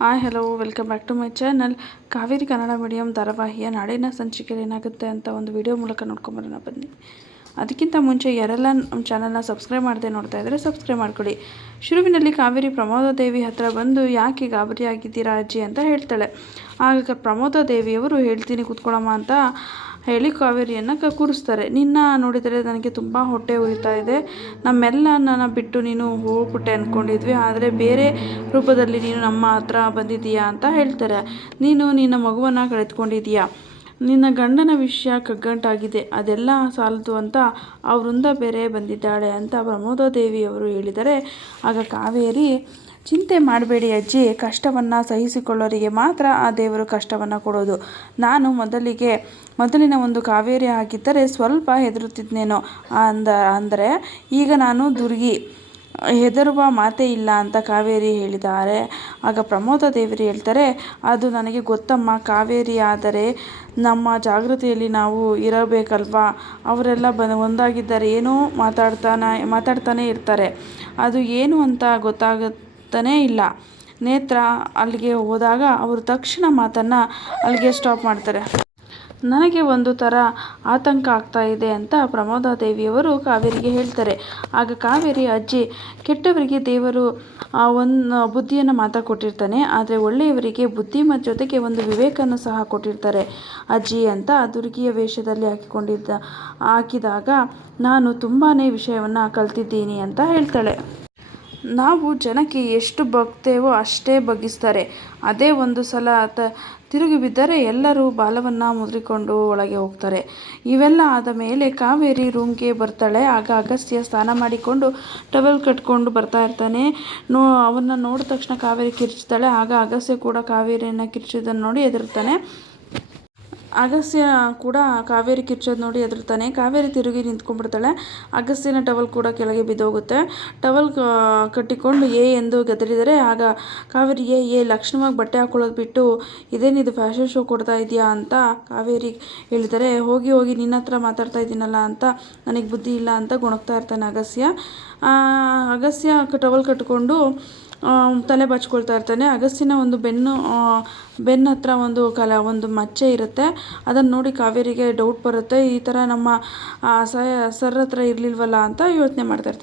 Hi hello welcome back to my channel Kaveri Kannada medium ಧಾರಾವಾಹಿಯ ನಾಡಿನ ಸಂಚಿಕೆಯಲ್ಲಿ ಏನಾಗುತ್ತೆ ಅಂತ ಒಂದು ವಿಡಿಯೋ ಮೂಲಕ ನೋಡ್ಕೊಂಬರೋಣ ಬನ್ನಿ. ಅದಕ್ಕಿಂತ ಮುಂಚೆ ಯಾರೆಲ್ಲ ನಮ್ಮ ಚಾನಲ್ನ ಸಬ್ಸ್ಕ್ರೈಬ್ ಮಾಡದೆ ನೋಡ್ತಾ ಇದ್ದರೆ ಸಬ್ಸ್ಕ್ರೈಬ್ ಮಾಡ್ಕೊಳ್ಳಿ. ಶುರುವಿನಲ್ಲಿ ಕಾವೇರಿ ಪ್ರಮೋದ ದೇವಿ ಹತ್ರ ಬಂದು, ಯಾಕೆ ಗಾಬರಿ ಆಗಿದ್ದೀರಾ ಅಜ್ಜಿ? ಅಂತ ಹೇಳ್ತಾಳೆ. ಆಗ ಪ್ರಮೋದ ದೇವಿಯವರು, ಹೇಳ್ತೀನಿ ಕೂತ್ಕೊಳ್ಳಮ್ಮ ಅಂತ ಹೇಳಿ ಕಾವೇರಿಯನ್ನು ಕೂರಿಸ್ತಾರೆ ನಿನ್ನ ನೋಡಿದರೆ ನನಗೆ ತುಂಬ ಹೊಟ್ಟೆ ಉರಿತಾ ಇದೆ. ನಮ್ಮೆಲ್ಲ ನನ್ನ ಬಿಟ್ಟು ನೀನು ಹೋಗ್ಬಿಟ್ಟೆ ಅಂದ್ಕೊಂಡಿದ್ವಿ ಆದರೆ ಬೇರೆ ರೂಪದಲ್ಲಿ ನೀನು ನಮ್ಮ ಹತ್ರ ಬಂದಿದ್ದೀಯಾ? ಅಂತ ಹೇಳ್ತಾರೆ. ನೀನು ನಿನ್ನ ಮಗುವನ್ನು ಕಳೆದುಕೊಂಡಿದ್ದೀಯಾ? ನಿನ್ನ ಗಂಡನ ವಿಷಯ ಕಗ್ಗಂಟಾಗಿದೆ, ಅದೆಲ್ಲ ಸಾಲದು ಅಂತ ಆ ವೃಂದ ಬೇರೆ ಬಂದಿದ್ದಾಳೆ ಅಂತ ಪ್ರಮೋದಾದೇವಿಯವರು ಹೇಳಿದರೆ, ಆಗ ಕಾವೇರಿ, ಚಿಂತೆ ಮಾಡಬೇಡಿ ಅಜ್ಜಿ, ಕಷ್ಟವನ್ನು ಸಹಿಸಿಕೊಳ್ಳೋರಿಗೆ ಮಾತ್ರ ಆ ದೇವರು ಕಷ್ಟವನ್ನು ಕೊಡೋದು. ನಾನು ಮೊದಲಿಗೆ, ಮೊದಲಿನ ಒಂದು ಕಾವೇರಿ ಆಗಿದ್ದರೆ ಸ್ವಲ್ಪ ಹೆದರುತ್ತಿದ್ದೇನೋ ಅಂದ, ಅಂದರೆ ಈಗ ನಾನು ದುರ್ಗಿ. ಹೆದರುವ ಮಾತೇ ಇಲ್ಲ ಅಂತ ಕಾವೇರಿ ಹೇಳಿದ್ದಾರೆ. ಆಗ ಪ್ರಮೋದ ದೇವರು ಹೇಳ್ತಾರೆ, ಅದು ನನಗೆ ಗೊತ್ತಮ್ಮ, ಕಾವೇರಿ ಆದರೆ ನಮ್ಮ ಜಾಗೃತಿಯಲ್ಲಿ ನಾವು ಇರಬೇಕಲ್ವಾ? ಅವರೆಲ್ಲ ಬನ್ ಒಂದಾಗಿದ್ದಾರೆ ಏನೂ ಮಾತಾಡ್ತಾನೆ, ಮಾತಾಡ್ತಾನೇ ಇರ್ತಾರೆ. ಅದು ಏನು ಅಂತ ಗೊತ್ತಾಗುತ್ತಾನೇ ಇಲ್ಲ. ನೇತ್ರ ಅಲ್ಲಿಗೆ ಹೋದಾಗ ಅವರು ತಕ್ಷಣ ಮಾತನ್ನು ಅಲ್ಲಿಗೆ ಸ್ಟಾಪ್ ಮಾಡ್ತಾರೆ. ನನಗೆ ಒಂದು ಥರ ಆತಂಕ ಆಗ್ತಾ ಇದೆ ಅಂತ ಪ್ರಮೋದಾದೇವಿಯವರು ಕಾವೇರಿಗೆ ಹೇಳ್ತಾರೆ. ಆಗ ಕಾವೇರಿ ಅಜ್ಜಿ, ಕೆಟ್ಟವರಿಗೆ ದೇವರು ಒಂದು ಬುದ್ಧಿಯನ್ನು ಮಾತ್ರ ಕೊಟ್ಟಿರ್ತಾನೆ, ಆದರೆ ಒಳ್ಳೆಯವರಿಗೆ ಬುದ್ಧಿ ಮತ್ತು ಜೊತೆಗೆ ಒಂದು ವಿವೇಕನ್ನು ಸಹ ಕೊಟ್ಟಿರ್ತಾರೆ. ಅಜ್ಜಿ ಅಂತ ದುರ್ಗಿಯ ವೇಷದಲ್ಲಿ ಹಾಕಿಕೊಂಡಿದ್ದ, ಹಾಕಿದಾಗ ನಾನು ತುಂಬಾ ವಿಷಯವನ್ನು ಕಲ್ತಿದ್ದೀನಿ ಅಂತ ಹೇಳ್ತಾಳೆ. ನಾವು ಜನಕ್ಕೆ ಎಷ್ಟು ಬಗ್ತೇವೋ ಅಷ್ಟೇ ಬಗ್ಗಿಸ್ತಾರೆ. ಅದೇ ಒಂದು ಸಲ ತ ತಿರುಗಿ ಬಿದ್ದರೆ ಎಲ್ಲರೂ ಬಾಲವನ್ನು ಮುದ್ರಿಕೊಂಡು ಒಳಗೆ ಹೋಗ್ತಾರೆ. ಇವೆಲ್ಲ ಆದ ಮೇಲೆ ಕಾವೇರಿ ರೂಮ್ಗೆ ಬರ್ತಾಳೆ. ಆಗ ಅಗಸ್ತ್ಯ ಸ್ನಾನ ಮಾಡಿಕೊಂಡು ಟವೆಲ್ ಕಟ್ಕೊಂಡು ಬರ್ತಾ ಇರ್ತಾನೆ. ನೋ, ಅವನ್ನ ನೋಡಿದ ತಕ್ಷಣ ಕಾವೇರಿ ಕಿರ್ಚ್ತಾಳೆ. ಆಗ ಅಗಸ್ತ್ಯ ಕೂಡ ಕಾವೇರಿಯನ್ನು ಕಿರ್ಚಿದ್ದನ್ನು ನೋಡಿ ಎದುರ್ತಾನೆ ಅಗಸ್ತ್ಯ ಕೂಡ ಕಾವೇರಿ ಕಿರ್ಚೋದು ನೋಡಿ ಹೆದರ್ತಾನೆ ಕಾವೇರಿ ತಿರುಗಿ ನಿಂತ್ಕೊಂಡ್ಬಿಡ್ತಾಳೆ. ಅಗಸ್ಯನ ಟವಲ್ ಕೂಡ ಕೆಳಗೆ ಬಿದ್ದೋಗುತ್ತೆ. ಟವಲ್ ಕಟ್ಟಿಕೊಂಡು ಏ ಎಂದು ಗದರಿದರೆ, ಆಗ ಕಾವೇರಿ ಏ ಏ ಲಕ್ಷಣವಾಗಿ ಬಟ್ಟೆ ಹಾಕೊಳ್ಳೋದು ಬಿಟ್ಟು ಇದೇನಿದು ಫ್ಯಾಷನ್ ಶೋ ಕೊಡ್ತಾ ಇದೆಯಾ? ಅಂತ ಕಾವೇರಿ ಹೇಳಿದರೆ, ಹೋಗಿ ಹೋಗಿ ನಿನ್ನ ಹತ್ರ ಮಾತಾಡ್ತಾ ಇದ್ದೀನಲ್ಲ ಅಂತ, ನನಗೆ ಬುದ್ಧಿ ಇಲ್ಲ ಅಂತ ಗುಣಗ್ತಾ ಇರ್ತಾನೆ ಅಗಸ್ತ್ಯ. ಅಗಸ್ತ್ಯ ಟವಲ್ ಕಟ್ಕೊಂಡು ತಲೆ ಬಾಚ್ಕೊಳ್ತಾ ಇರ್ತಾನೆ. ಅಗಸ್ತಿನ ಒಂದು ಬೆನ್ನು ಬೆನ್ನ ಹತ್ರ ಒಂದು ಕಲ, ಒಂದು ಮಚ್ಚೆ ಇರುತ್ತೆ. ಅದನ್ನು ನೋಡಿ ಕಾವೇರಿಗೆ ಡೌಟ್ ಬರುತ್ತೆ. ಈ ಥರ ನಮ್ಮ ಸರ್ ಹತ್ರ ಇರಲಿಲ್ವಲ್ಲ ಅಂತ ಯೋಚನೆ ಮಾಡ್ತಾ ಇರ್ತಾರೆ.